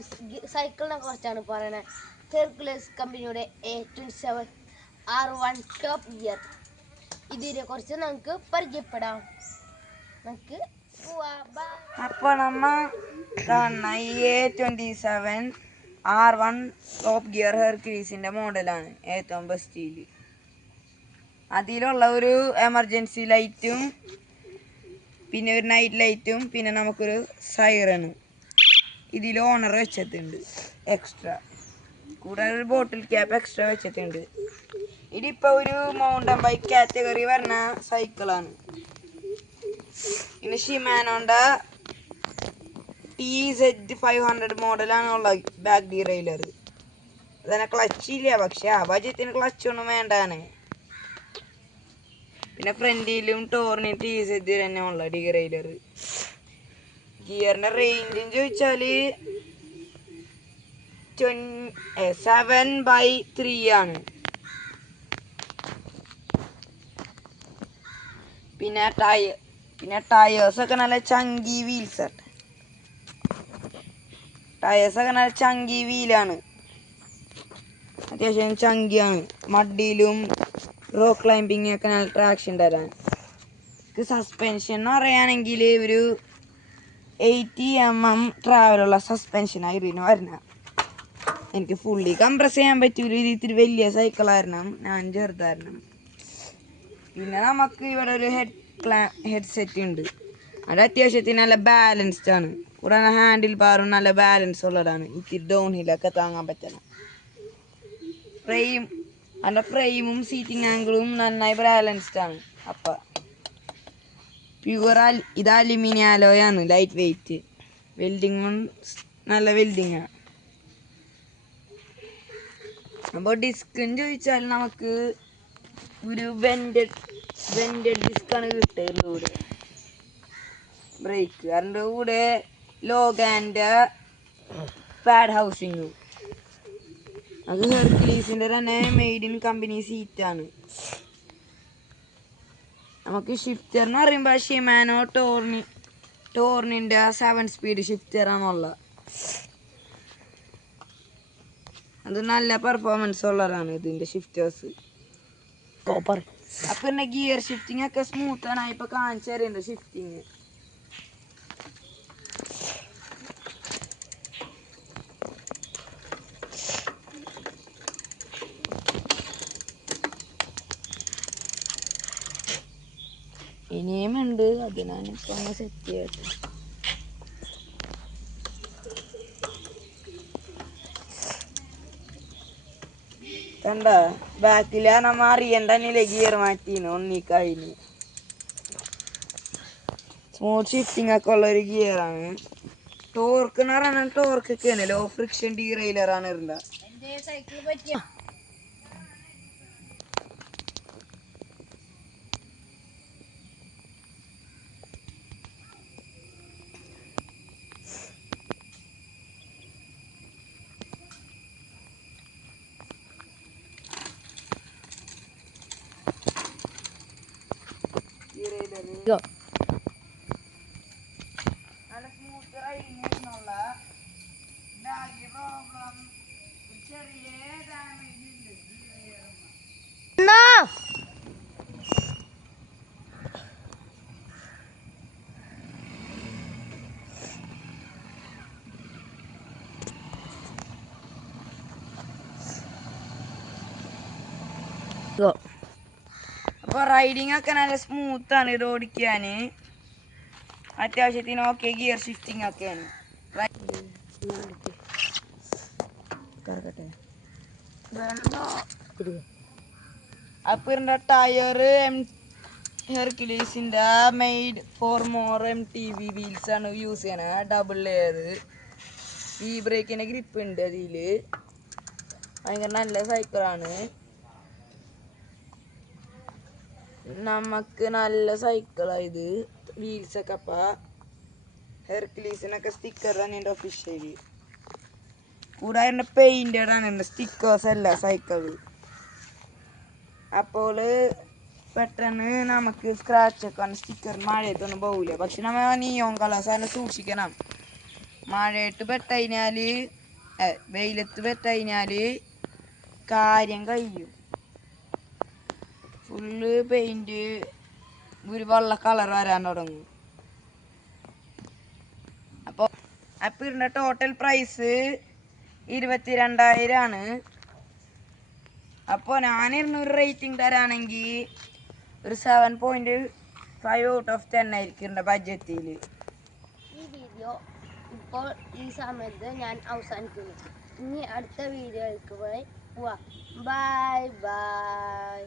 ഒരു സൈക്കിളിനെ കുറിച്ചാണ് പറയുന്നത്. ഹെർക്കുലസ് കമ്പനിയുടെ A27 R1 ടോപ്പ് ഗിയർ. ഇതിനെ കുറിച്ച് നമുക്ക് പരിചയപ്പെടാം. നമുക്ക് അപ്പോൾ നമ്മ കാണുന്ന ഈ A27 R1 ടോപ്പ് ഗിയർ ഹെർക്കുലീസിൻ്റെ മോഡലാണ് ഏറ്റവും ബെസ്റ്റിൽ. അതിലുള്ള ഒരു എമർജൻസി ലൈറ്റും പിന്നെ ഒരു നൈറ്റ് ലൈറ്റും പിന്നെ നമുക്കൊരു സൈറനും ഇതിൽ ഓണർ വെച്ചിട്ടുണ്ട് എക്സ്ട്രാ. കൂടാതെ ഒരു ബോട്ടിൽ ക്യാപ്പ് എക്സ്ട്രാ വെച്ചിട്ടുണ്ട്. ഇതിപ്പോൾ ഒരു മൗണ്ടൻ ബൈക്ക് കാറ്റഗറി വരുന്ന സൈക്കിളാണ്. പിന്നെ ഷിമാനോൻ്റെ TZ500 മോഡലാണ് ഉള്ളത് ബാക്ക് ഡീറെയിലർ. അതന്നെ ക്ലച്ചില്ല, പക്ഷെ ആ ബജറ്റിന് ക്ലച്ചൊന്നും വേണ്ടാണ്. പിന്നെ ഫ്രണ്ടിലും ടോറിന് TZ തന്നെ ഉള്ള ഡീറെയിലർ. ഗിയറിൻ്റെ റേഞ്ചും ചോദിച്ചാൽ 7/3 ആണ്. പിന്നെ ടയേഴ്സൊക്കെ നല്ല ചങ്കി വീൽസാണ്. ടയേഴ്സൊക്കെ നല്ല ചങ്കി വീലാണ്, അത്യാവശ്യം ചങ്കിയാണ്. മഡിയിലും റോക്ക് ക്ലൈമ്പിങ് ഒക്കെ നല്ല ട്രാക്ഷൻ തരാൻ. സസ്പെൻഷൻ എന്ന് പറയുകയാണെങ്കിൽ ഒരു 80 mm ട്രാവലുള്ള സസ്പെൻഷനായിരുന്നു വരുന്നത്. എനിക്ക് ഫുള്ളി കംപ്രസ് ചെയ്യാൻ പറ്റൂല, ഇത്തിരി വലിയ സൈക്കിളായിരുന്നു, ഞാൻ ചെറുതായിരുന്നു. പിന്നെ നമുക്ക് ഇവിടെ ഒരു ഹെഡ്സെറ്റ് ഉണ്ട്. അത് അത്യാവശ്യത്തിന് നല്ല ബാലൻസ്ഡ് ആണ്. കൂടാതെ ഹാൻഡിൽ ബാറും നല്ല ബാലൻസ് ഉള്ളതാണ്, ഇത്തിരി ഡൗൺ ഹില്ലൊക്കെ താങ്ങാൻ പറ്റണം. അതിൻ്റെ ഫ്രെയിമും സീറ്റിംഗ് ആംഗിളും നന്നായി ബാലൻസ്ഡ് ആണ്. അപ്പം ഇത് അലുമിനിയം അലോയാണ്, ലൈറ്റ് വെയിറ്റ്. വെൽഡിങ്ങും നല്ല വെൽഡിങ്ങാണ്. അപ്പോൾ ഡിസ്കെന്ന് ചോദിച്ചാൽ നമുക്ക് ഒരു വെൻറ്റഡ് ഡിസ്ക്കാണ് കിട്ടുക. കൂടെ ബ്രേക്ക് അതിൻ്റെ കൂടെ ലോഗാൻ്റെ പാഡ് ഹൗസിങ്ങും. അത് ഹെർക്കുലീസിൻ്റെ തന്നെ മെയ്ഡ് ഇൻ കമ്പനി സീറ്റാണ്. നമുക്ക് ഷിഫ്റ്റർ എന്ന് പറയുമ്പോൾ ഷിമാനോ ടോർണിൻ്റെ 7 സ്പീഡ് ഷിഫ്റ്ററാണുള്ളത്. അത് നല്ല പെർഫോമൻസ് ഉള്ളതാണ് ഇതിൻ്റെ ഷിഫ്റ്റേഴ്സ്. അപ്പം പിന്നെ ഗിയർ ഷിഫ്റ്റിംഗ് ഒക്കെ സ്മൂത്താണ്. ഇപ്പോൾ കാണിച്ചു തരുന്നുണ്ട് ഷിഫ്റ്റിങ്. ഇനിയും ഉണ്ട്, അതിനാണ് ഇപ്പോൾ ഒന്ന് സെറ്റ് ചെയ്തത്. കണ്ട ബാക്കിലാ നമ്മ അറിയണ്ടല്ലേ ഗിയർ മാറ്റീന് ഒന്നിക്കഴിഞ്ഞ്. സ്മൂത്ത് ഷിഫ്റ്റിംഗ് ഒക്കെ ഉള്ളൊരു ഗിയറാണ്. ടോർക്ക് എന്ന് പറയുന്നത് ടോർക്കൊക്കെയാണ്, ലോ ഫ്രിക്ഷൻ ഡീറെയിലറാണ് ഇരുന്നത്. നല്ല സ്മൂത്ത് റൈഡിങ് ആയിരുന്നുള്ള പ്രോബ്ലം ചെറിയ ഡാമേജ് ഉണ്ട്. അപ്പോൾ റൈഡിങ് ഒക്കെ നല്ല സ്മൂത്താണ് ഇത് ഓടിക്കാൻ. അത്യാവശ്യത്തിന് ഓക്കെ ഗിയർ ഷിഫ്റ്റിംഗ് ഒക്കെയാണ്. അപ്പോൾ ഇതിൻ്റെ ടയർ ഹെർക്കുലീസിൻ്റെ മെയ്ഡ് ഫോർ മോർ MTB വീൽസാണ് യൂസ് ചെയ്യണത്, ഡബിൾ ലെയർ. ഈ ബ്രേക്കിൻ്റെ ഗ്രിപ്പ് ഉണ്ട് അതിൽ. ഭയങ്കര നല്ല സൈക്കിളാണ്, നമുക്ക് നല്ല സൈക്കിളായത്. വീൽസൊക്കെ അപ്പം ഹെർക്കുലീസിനൊക്കെ സ്റ്റിക്കർ തന്നെ ഉണ്ട് ഒഫീഷ്യലി. കൂടാതെ പെയിൻറ്റഡ് ആണ്, സ്റ്റിക്കേഴ്സ് അല്ല സൈക്കിൾ. അപ്പോൾ പെട്ടെന്ന് നമുക്ക് സ്ക്രാച്ച് ഒക്കെ സ്റ്റിക്കർ മഴയത്തൊന്നും പോകില്ല. പക്ഷെ നമ്മൾ നിയോൺ കളേഴ്സ് അതിനെ സൂക്ഷിക്കണം. മഴയത്ത് പെട്ടതിനാല് വെയിലത്ത് പെട്ടതിനാല് കാര്യം കഴിയും. ഫുള്ള് പെയിന്റ് ഒരു വെള്ള കളർ വരാൻ തുടങ്ങും. അപ്പോൾ ഇതിൻ്റെ ടോട്ടൽ പ്രൈസ് 22,000 ആണ്. അപ്പോൾ ഞാൻ 200 റേറ്റിംഗ് തരാണെങ്കിൽ ഒരു 7.5 ഔട്ട് ഓഫ് 10 ആയിരിക്കും എൻ്റെ ബഡ്ജറ്റിൽ. ഈ വീഡിയോ ഇപ്പോൾ ഈ സമയത്ത് ഞാൻ അവസാനിക്കുന്നു. ഇനി അടുത്ത വീഡിയോയ്ക്ക് പോയി പോവാം. Bye bye.